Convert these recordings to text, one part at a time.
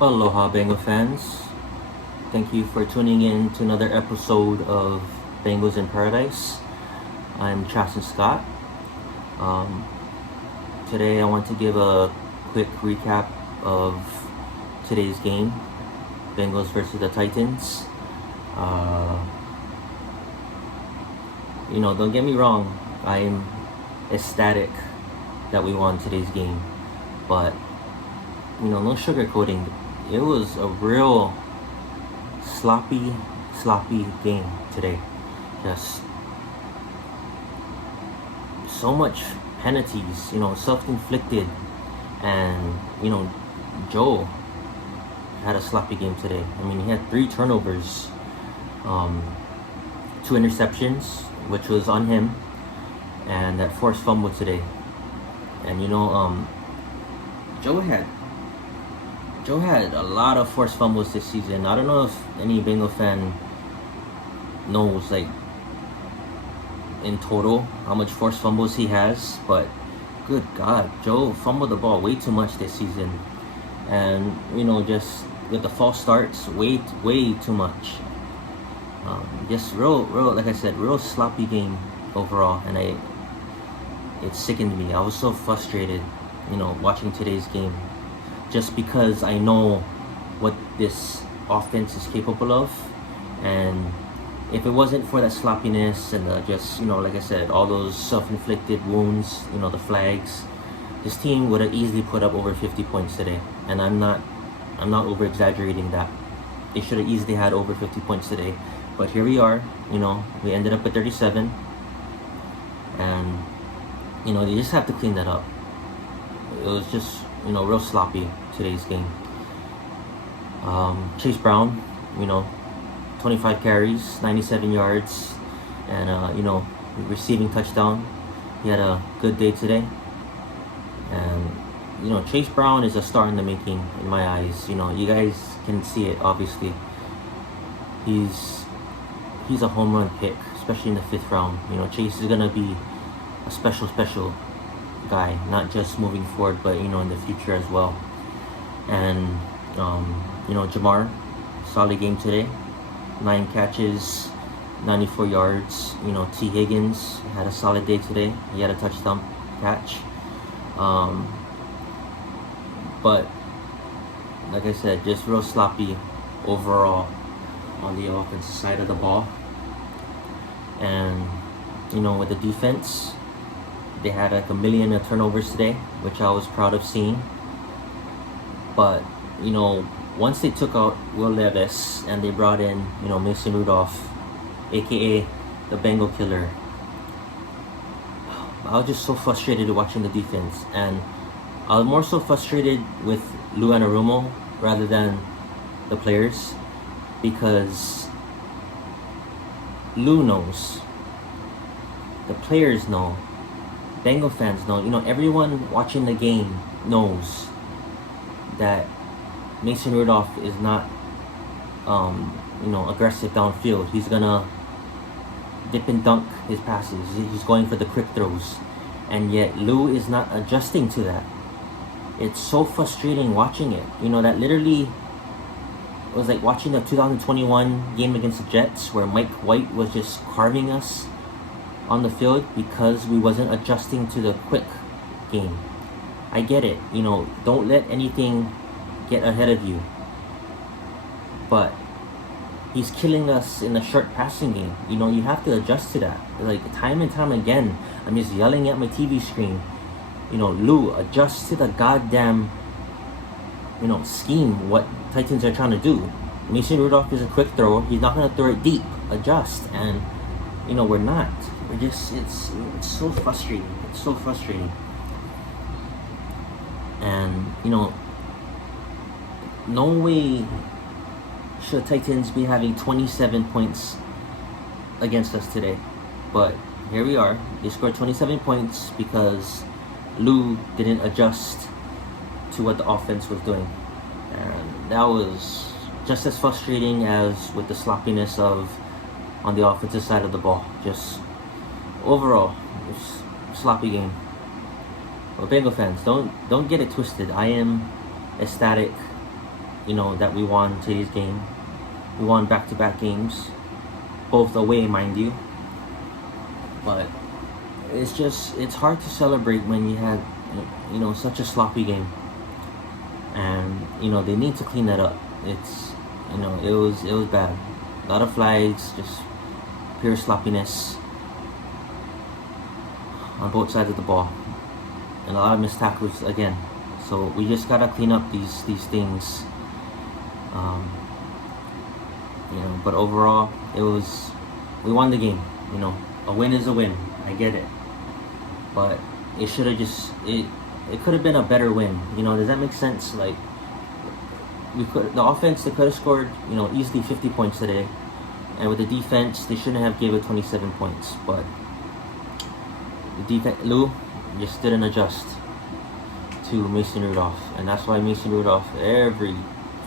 Aloha, Bengal fans. Thank you for tuning in to another episode of Bengals in Paradise. I'm Chasten Scott. Um, Today, I want to give a quick recap of today's game, Bengals versus the Titans. Don't get me wrong, I'm ecstatic that we won today's game, but no sugarcoating. It was a real sloppy game today. Just so much penalties, self-inflicted, and Joe had a sloppy game today. I mean, he had 3 turnovers, 2 interceptions, which was on him, and that forced fumble today. And Joe had a lot of forced fumbles this season. I don't know if any Bengal fan knows, like, in total how much forced fumbles he has, but good God, Joe fumbled the ball way too much this season. And, just with the false starts, way too much. Just real, like I said, real sloppy game overall. And it sickened me. I was so frustrated, watching today's game. Just because I know what this offense is capable of. And if it wasn't for that sloppiness and like I said, all those self-inflicted wounds, the flags, this team would have easily put up over 50 points today. And I'm not over-exaggerating that. They should have easily had over 50 points today. But here we are, we ended up at 37. And, they just have to clean that up. It was just, real sloppy today's game. Chase Brown, 25 carries, 97 yards, and receiving touchdown. He had a good day today. And Chase Brown is a star in the making in my eyes. You guys can see it, obviously. He's a home run pick, especially in the 5th round. Chase is gonna be a special guy, not just moving forward, but in the future as well. And Jamar, solid game today. 9 catches, 94 yards. T. Higgins had a solid day today. He had a touchdown catch. But like I said, just real sloppy overall on the offensive side of the ball. And with the defense, they had like 1 million of turnovers today, which I was proud of seeing. But once they took out Will Levis and they brought in, Mason Rudolph, aka the Bengal killer, I was just so frustrated watching the defense. And I was more so frustrated with Lou Anarumo rather than the players, because Lou knows, the players know, Bengal fans know, everyone watching the game knows that Mason Rudolph is not, aggressive downfield. He's gonna dip and dunk his passes. He's going for the quick throws. And yet Lou is not adjusting to that. It's so frustrating watching it. That literally was like watching the 2021 game against the Jets, where Mike White was just carving us on the field because we wasn't adjusting to the quick game. I get it. Don't let anything get ahead of you. But he's killing us in the short passing game. You have to adjust to that. Like, time and time again, I'm just yelling at my TV screen, Lou, adjust to the goddamn, scheme, what Titans are trying to do. Mason Rudolph is a quick thrower. He's not going to throw it deep. Adjust. And, we're not. We're just, it's so frustrating. It's so frustrating. And, no way should Titans be having 27 points against us today. But here we are. They scored 27 points because Lou didn't adjust to what the offense was doing. And that was just as frustrating as with the sloppiness on the offensive side of the ball. Just overall, it's a sloppy game. But Bengal fans, don't get it twisted. I am ecstatic that we won today's game. We won back-to-back games, both away, mind you. But it's hard to celebrate when you had such a sloppy game, and they need to clean that up. It was bad. A lot of flags, just pure sloppiness on both sides of the ball, and a lot of missed tackles again. So we just gotta clean up these things. But overall, we won the game. A win is a win. I get it, but it should have it could have been a better win. Does that make sense? Like, the offense, they could have scored easily 50 points today, and with the defense, they shouldn't have given 27 points. But the defense, Lou just didn't adjust to Mason Rudolph, and that's why Mason Rudolph every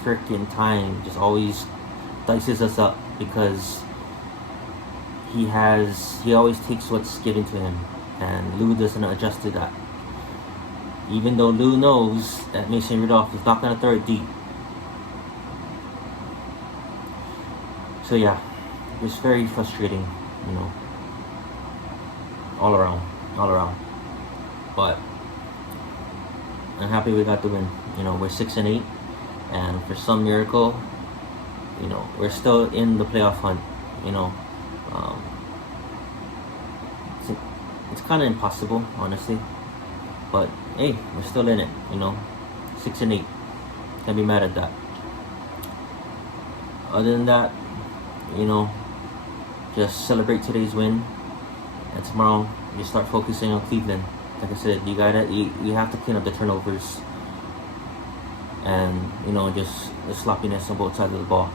freaking time just always dices us up, because he always takes what's given to him, and Lou doesn't adjust to that. Even though Lou knows that Mason Rudolph is not gonna throw it deep. So yeah, it's very frustrating, all around. But I'm happy we got the win. We're 6-8, and for some miracle, we're still in the playoff hunt. It's kind of impossible, honestly, but hey, we're still in it. 6-8, can't be mad at that. Other than that, just celebrate today's win, and tomorrow you start focusing on Cleveland. Like I said, you have to clean up the turnovers, and just the sloppiness on both sides of the ball,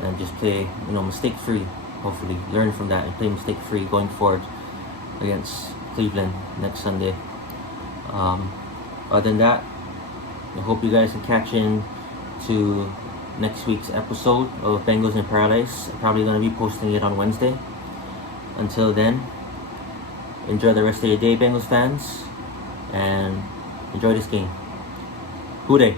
and just play mistake free. Hopefully learn from that and play mistake free going forward against Cleveland next Sunday. Other than that, I hope you guys can catch in to next week's episode of Bengals in Paradise. I'm probably going to be posting it on Wednesday. Until then, enjoy the rest of your day, Bengals fans, and enjoy this game. Hooray!